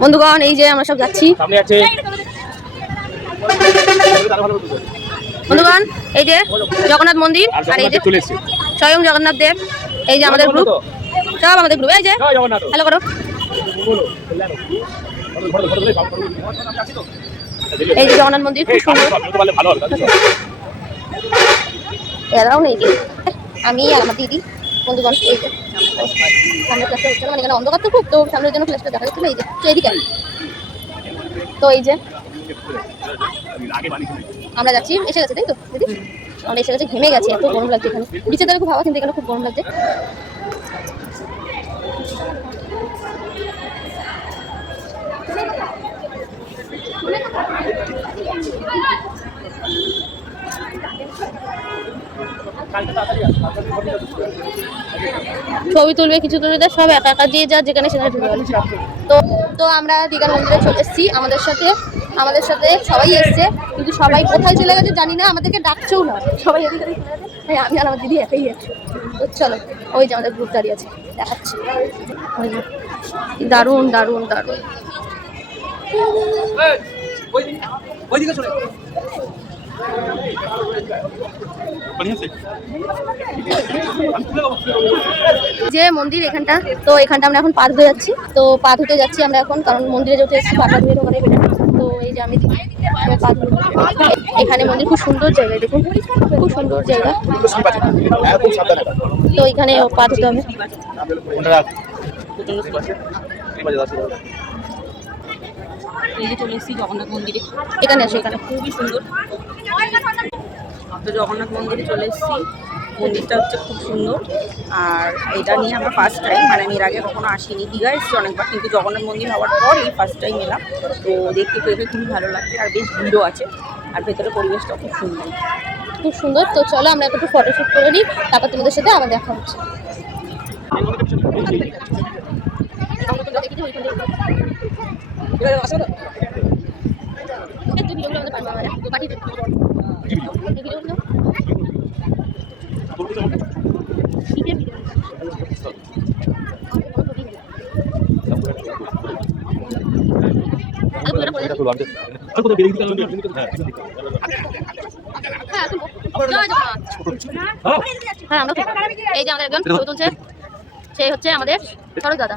বন্ধুগণ এই যে আমরা সব যাচ্ছি। বন্ধুগণ এই যে জগন্নাথ মন্দির আর এই যে স্বয়ং জগন্নাথ দেব, এই যে আমাদের গ্রুপ, সব আমাদের গ্রুপ। এই যে হ্যালো করো। এই যে জগন্নাথ মন্দির খুব সুন্দর। এরাও নেই, আমি আর আমার দিদি। বন্ধুগণ এই যে সামনে ক্লাসটা হচ্ছে, মানে এখানে অন্ধকার তো খুব, তো সামনের জন্য ক্লাসটা দেখা যাচ্ছিল। এই যে এদিকে, তো এই যে আমরা যাচ্ছি, এসে গেছে তাই তো দিদি, আমরা এসে গেছে, ঘেমে গেছে, এত গরম লাগছে এখানে। নিচের দ্বারা খুব হাওয়া, কিন্তু এখানে খুব গরম লাগছে। ছবি তুলবে, কিছু তুলবে, সব একা একা দিয়ে যা যেখানে সেখানে ঢুকে গেল। তো আমরা দীঘার মন্দিরে চলে এসেছি। আমাদের সাথে সবাই এসছে, কিন্তু সবাই কোথায় চলে গেছে জানি না, আমাদেরকে ডাকছেও না। সবাই এদিকে চলে গেছে, আমি আর আমার দিদি একাই আছি। তো চলো, ওই যে আমাদের গ্রুপ দাঁড়িয়ে আছে, দেখাচ্ছি। ওই যে দারুণ দারুণ দারুণ। যে মন্দির এখানটা, তো এখানটা আমরা এখন পা ধুতে যাচ্ছি। তো পা ধুতে যাচ্ছি আমরা এখন, কারণ মন্দিরে যেহেতু এসেছি পা ধুয়ে ওখানে বেটা। তো এই যে আমি পা ধুতে, এখানে মন্দির খুব সুন্দর জায়গা, দেখুন খুব সুন্দর জায়গা। তো এখানে পা ধুতে হবে। এই যে চলে এসেছি জগন্নাথ মন্দিরে, এখানে আসো, এখানে খুবই সুন্দর। তো জগন্নাথ মন্দিরে চলে এসেছি, মন্দিরটা হচ্ছে খুব সুন্দর। আর এটা নিয়ে আমরা ফার্স্ট টাইম, মানে আমি এর আগে কখনো আসিনি, দীঘা এসেছি অনেকবার, কিন্তু জগন্নাথ মন্দির হওয়ার পর এই ফার্স্ট টাইম এলাম। তো দেখতে পেয়ে খুবই ভালো লাগছে, আর বেশ ভিড়ও আছে, আর ভেতরে পরিবেশটা খুব সুন্দর, খুব সুন্দর। তো চলো আমরা একটু ফটোশ্যুট করে নিই, তারপর তোমাদের সাথে আবার দেখা হচ্ছে। হ্যাঁ আমরা এই যে আমাদের একজন ছবি তুলছে, সেই হচ্ছে আমাদের সরোজ দাদা।